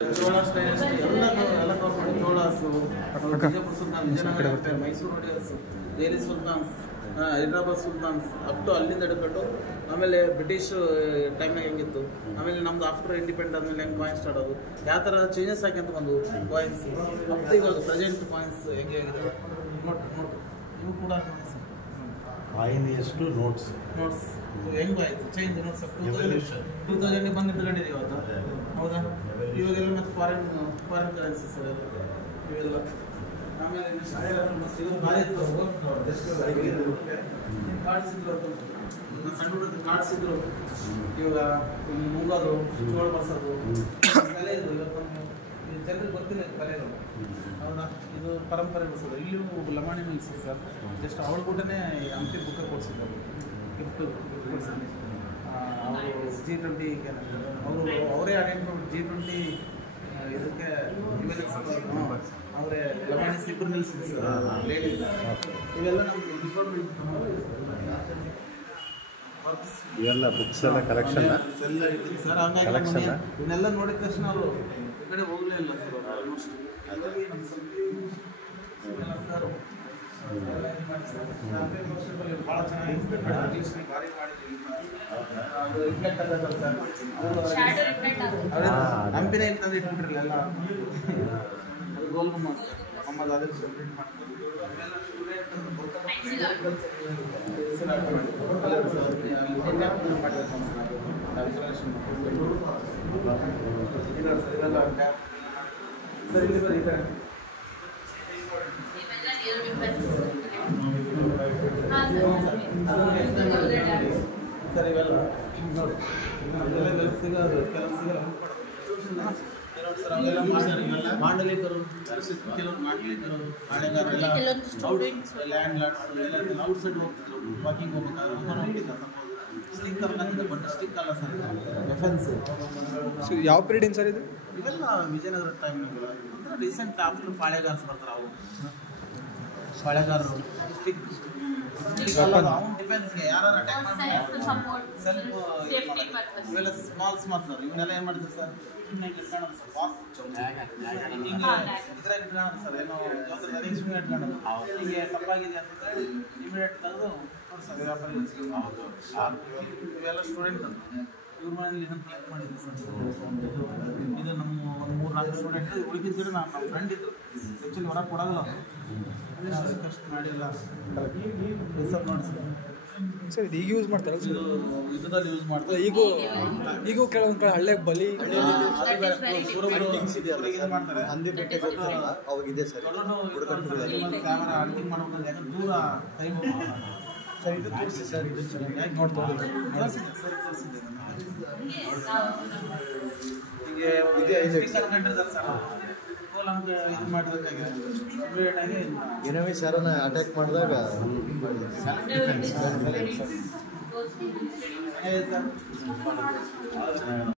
Chola style ಎಲ್ಲ cover ಮಾಡಿ ಚೋಳಾಸು, ವಿಜಯಪುರ ಸುಲ್ತಾನ್, Vijayanagara, Mysuru Wodeyars, Delhi sultans, Hyderabad sultans up to ಅಲ್ಲಿಂದ ಹಿಡ್ಕೊಂಡು ಆಮೇಲೆ ಬ್ರಿಟಿಷ್ ಟೈಮ್ನಾಗ ಹೆಂಗಿತ್ತು, ಆಮೇಲೆ ನಮ್ದು ಆಫ್ಟರ್ ಇಂಡಿಪೆಂಡೆಂಟ್ ಆದ್ಮೇಲೆ ಹೆಂಗೆ ಕಾಯಿನ್ಸ್ ಸ್ಟಾರ್ಟ್ ಆಗೋದು, ಯಾವ ಥರ ಚೇಂಜಸ್ ಹಾಕ್ಯಂತ ಬಂದು ಕಾಯಿನ್ಸ್ ಅಪ್ ಇವಾಗ ಪ್ರೆಸೆಂಟ್ ಕಾಯಿನ್ಸ್ ಹೆಂಗೆ ಆಗಿದೆ ನೋಟ್ ಇವು ಕೂಡ ಕಾಯಿನ್ ಎಷ್ಟು ನೋಟ್ಸ್ ಹೆಂಗೆ ಆಯಿತು ಚೇಂಜ್ ನೋಟ್ಸ್ 2000 ಬಂದು ಇಟ್ಕೊಂಡಿದ್ದೀವಿ ಇವತ್ತು. ಹೌದಾ? ಇವಾಗೆಲ್ಲ ಮತ್ತು ಫಾರಿನ್ ಕರೆನ್ಸಿ ಸರ್ ಇವೆಲ್ಲ. ಆಮೇಲೆ ಕಾರ್ಡ್ಸ್ ಇದ್ರು ಇವಾಗ ಮುಂಗೋದು ಚೋಳ ಬರ್ಸೋದು ಕಲೆ ಇದು ಇವತ್ತೊಂದು ಜನರಿಗೆ ಗೊತ್ತಿಲ್ಲ ಕಲೆಗಳು. ಹೌದಾ? ಇದು ಪರಂಪರೆ ಬೆಳೆಸೋದು. ಇಲ್ಲಿಯೂ ಲಮಾಣಿ ಮಿಲ್ಸ್ ಸರ್, ಜಸ್ಟ್ ಅವಳು ಕೂಡನೇ ಹಂಪಿ ಬುಕ್ಕ ಕೊಡಿಸಿದ್ರು, ಗಿಫ್ಟ್ ಕೊಡಿಸಿದ್ರು. ಅವರು G20 ಅವರೇ ಅರೇಂಜ್ ಮಾಡಿ G20 ಇದಕ್ಕೆ ಅವರೇ ಲಮಾಣಿ ಸ್ಲೀಪರ್ ಮಿಲ್ಸ್ ಲೇಡೀಸ್ ಇವೆಲ್ಲ ನಮ್ಗೆ ಡಿಪಾರ್ಟ್ಮೆಂಟ್ ಇವೆಲ್ಲ ಬುಕ್ಸ್ ಎಲ್ಲ ಕಲೆಕ್ಷನ್ ಎಲ್ಲ ಇಟ್ಟಿದೆ ಸರ್. ಹಂಗಾಗಿ ಇವನ್ನೆಲ್ಲ ನೋಡಿದ ತಕ್ಷಣ ಅವರು ಈ ಕಡೆ ಹೋಗಲೇ ಇಲ್ಲ ಸರ್ ಆಲ್ಮೋಸ್ಟ್. ಹಾಗಾಗಿ ನಮ್ಮ ಸರ್ ಭಾಳ ಚೆನ್ನಾಗಿ ಭಾರಿ ಮಾಡಿದ್ದೀವಿ. ಅದು ರಿಫ್ಲೆಕ್ಟ್ ಆಗತ್ತಲ್ಲ ಸರ್, ಹಂಪಿನೇ ಇಲ್ಲಿ ತಂದು ಇಟ್ಬಿಟ್ರಲ್ಲ ಎಲ್ಲ. ಅದು ಗೋಲ್ ಗುಮ್ಮಟ್ ಮೊಹಮ್ಮದ್ ಆದಿಲ್ ಪ್ರಿಂಟ್ ಮಾಡ್ತಾರೆ. ಸರ್ ಇಲ್ಲಿ ಬರೀ ಸರ್ ಇವೆಲ್ಲ ನೋಡಿ ಸಿಗೋದು ಕೆಲವು ಸಿಗಲ್ಲ. ಮಾಂಡಲಿಕರು, ಕೆಲವರು ಮಾಂಡಲಿಕರು, ಹಳೆಗಾರೆಲ್ಲ ಲ್ಯಾಂಡ್ ಲಾರ್ಡ್ಸ್ ಎಲ್ಲ ಔಟ್ಸೈಡ್ ಹೋಗ್ತಿದ್ರು, ವಾಕಿಂಗ್ ಹೋಗ್ಬೇಕಾದ್ರೆ ಒಬ್ಬರು ಹೋಗ್ತಿದ್ದ ಸ್ಟಿಕ್ ಅಲ್ಲ, ಬಟ್ ಸ್ಟಿಕ್ ಅಲ್ಲ ಸರ್, ವೆಫನ್ಸ್. ಯಾವ ಪೀರಿಯಡ್ ಏನು ಸರ್ ಇದು? ಇವೆಲ್ಲ ವಿಜಯನಗರ ಟೈಮ್ನಾಗೆಲ್ಲ ರೀಸೆಂಟ್ ಆಫ್ಟರ್ ಪಾಳೆಗಾರ್ಸ್ ಬರ್ತಾರೆ. ಅವು ಪಾಳೆಗಾರರು ಸ್ಟಿಕ್ ಅವ್ನು ಡಿಫೆನ್ಸ್ಗೆ ಯಾರು ಅಟ್ಯಾಕ್ ಮಾಡಿ ಸೆಲ್ಫ್ ಇವೆಲ್ಲ ಸ್ಮಾಲ್ ಸರ್. ಇವನ್ನೆಲ್ಲ ಏನು ಮಾಡಿದ್ರು ಸರ್, ಹಿಂಗೆ ಇಟ್ಕೊಳ್ಳೋದು ಸರ್, ಬಾಸ್ ಹಿಂಗೆ ಇದ್ರಾಗ ಇಟ್ಕೊಳ್ಳೋದು ಸರ್, ಏನೋ ರನ್ನಿಂಗ್ ಸುಮ್ಮನೆ ಇಟ್ಕೊಳ್ಳೋದು. ಹೀಗೆ ತಪ್ಪಾಗಿದೆ ಅಂತಂದರೆ ಇಮಿಡಿಯೇಟ್ ತೆಗೆದು ಸರ್ ವ್ಯಾಪಾರ. ಇವೆಲ್ಲ ಸ್ಟೂಡೆಂಟ್ ಇವ್ರ ಮನೇಲಿ ಇದನ್ನು ಕಲೆಕ್ಟ್ ಮಾಡಿದ್ವಿ ಸರ್. ಇದು ನಮ್ಮ ಒಂದು 3-4 ಸ್ಟೂಡೆಂಟ್ ಉಳಿದಿದ್ದು ನಮ್ಮ ಫ್ರೆಂಡ್ ಇದ್ದು. ಆ್ಯಕ್ಚುಲಿ ಹೊರಗೆ ಕೊಡೋದಿಲ್ಲ ಅವರು, ರಿಕ್ವೆಸ್ಟ್ ಮಾಡಿಲ್ಲ ಸರ್. ನೋಡಿ ಸರ್ ಇದು ಈಗ ಯೂಸ್ ಮಾಡ್ತಾರೆ, ಇದು ಯುದ್ಧದಲ್ಲಿ ಯೂಸ್ ಮಾಡ್ತಾರೆ. ಈಗೂ ಕೆಲವೊಂದು ಕಡೆ ಹಳ್ಳೆ ಬಲಿ ಮಾಡ್ತಾರೆ. ಅವಾಗಿದೆ ಸರ್. ಕ್ಯಾಮರಾ ಆರ್ಟಿಂಗ್ ಮಾಡ್ಬೇಕಂದ್ರೆ ಯಾಕಂದ್ರೆ ದೂರ ಟೈಮ್ ಸರ್ ಇದು ತೋರಿಸಿ ಸರ್, ಇದು ಚೆನ್ನಾಗಿ ನೋಡ್ತಾರೆ. ಹೀಗೆ ಸ್ಟಿಕ್ಕರ್ ಕಂಡಿರ್ತಾರೆ ಸರ್, ನಮ್ಗೆ ಇದು ಮಾಡಿದಾಗೆ ಏನವೇ ಸರನ್ನ ಅಟ್ಯಾಕ್ ಮಾಡಿದಾಗ ಸರ್